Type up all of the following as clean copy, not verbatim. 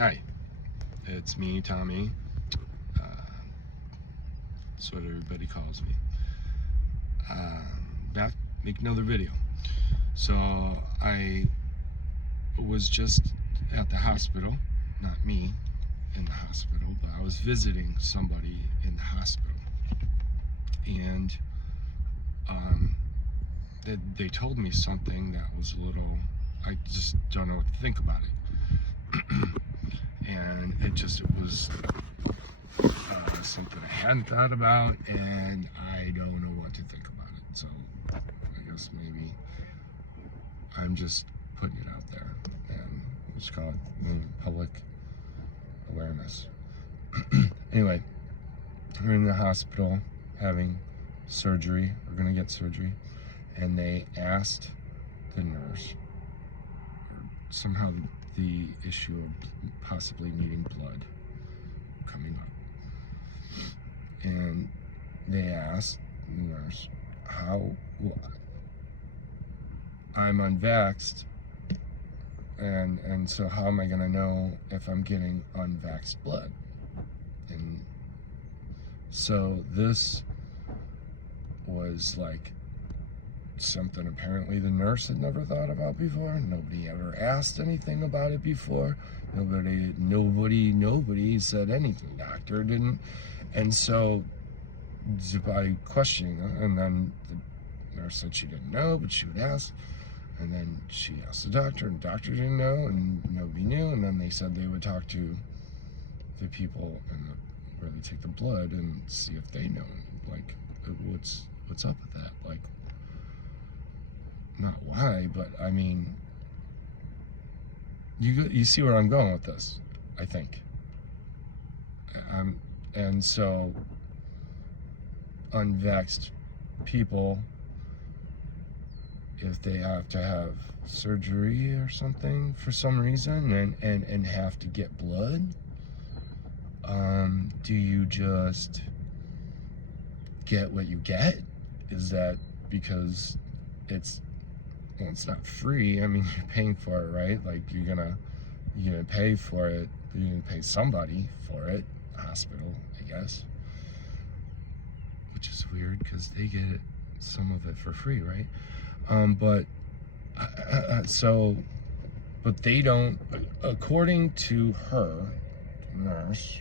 Hi, it's me, Tommy. Uh, that's what everybody calls me. Back, make another video. So I was just at the hospital, not me in the hospital, but I was visiting somebody in the hospital, and they told me something that was a little, I just don't know what to think about it. And it was something I hadn't thought about, and I don't know what to think about it. So I guess maybe I'm just putting it out there, and let's call it public awareness. Anyway, we're in the hospital having surgery. We're gonna get surgery, and they asked the nurse, somehow the issue of possibly needing blood coming up, and they asked the nurse how I'm unvaxxed, and so how am I gonna know if I'm getting unvaxxed blood? And so this was like something apparently the nurse had never thought about before. Nobody ever asked anything about it before. Nobody said anything. Doctor didn't. And so by questioning her, and then the nurse said she didn't know, but she would ask. And then she asked the doctor, and the doctor didn't know, and nobody knew. And then they said they would talk to the people where they take the blood and see if they know, like, what's up with that, like. Not why, but I mean, you see where I'm going with this, I think. And so unvaxxed people, if they have to have surgery or something for some reason and have to get blood, do you just get what you get? Is that because it's not free? I mean, you're paying for it, right? Like, you're gonna pay for it. You're gonna pay somebody for it. Hospital, I guess. Which is weird because they get some of it for free, right? But they don't, according to her, nurse,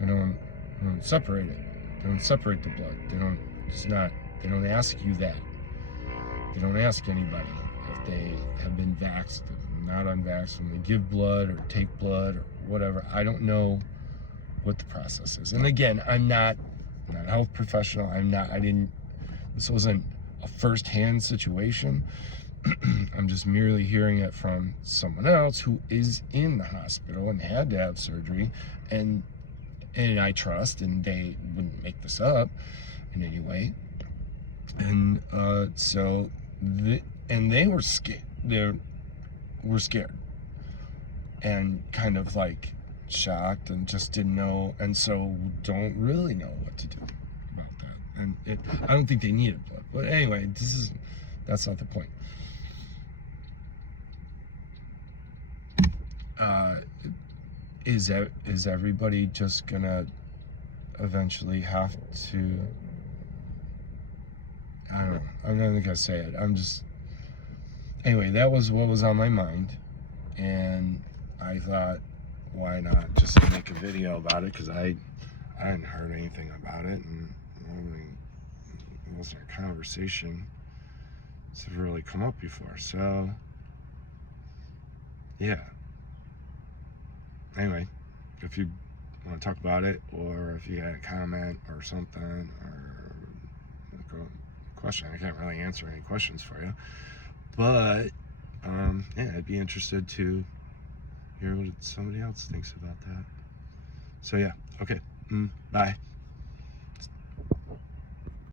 they don't separate it. They don't separate the blood. They don't ask you that. They don't ask anybody if they have been vaxxed or not unvaxxed when they give blood or take blood or whatever. I don't know what the process is. And again, I'm not a health professional. This wasn't a first-hand situation. I'm just merely hearing it from someone else who is in the hospital and had to have surgery, and I trust, and they wouldn't make this up in any way. And they were scared. They were scared and kind of like shocked and just didn't know, and so don't really know what to do about that. And I don't think they needed blood, but anyway, that's not the point. Is everybody just gonna eventually have to? I don't know. I'm not gonna say it. Anyway, that was what was on my mind, and I thought, why not just make a video about it? Because I hadn't heard anything about it, and it wasn't a conversation that's really come up before. So yeah. Anyway, if you want to talk about it, or if you had a comment or something, or a question, I can't really answer any questions for you, but yeah, I'd be interested to hear what somebody else thinks about that. So yeah, okay, bye.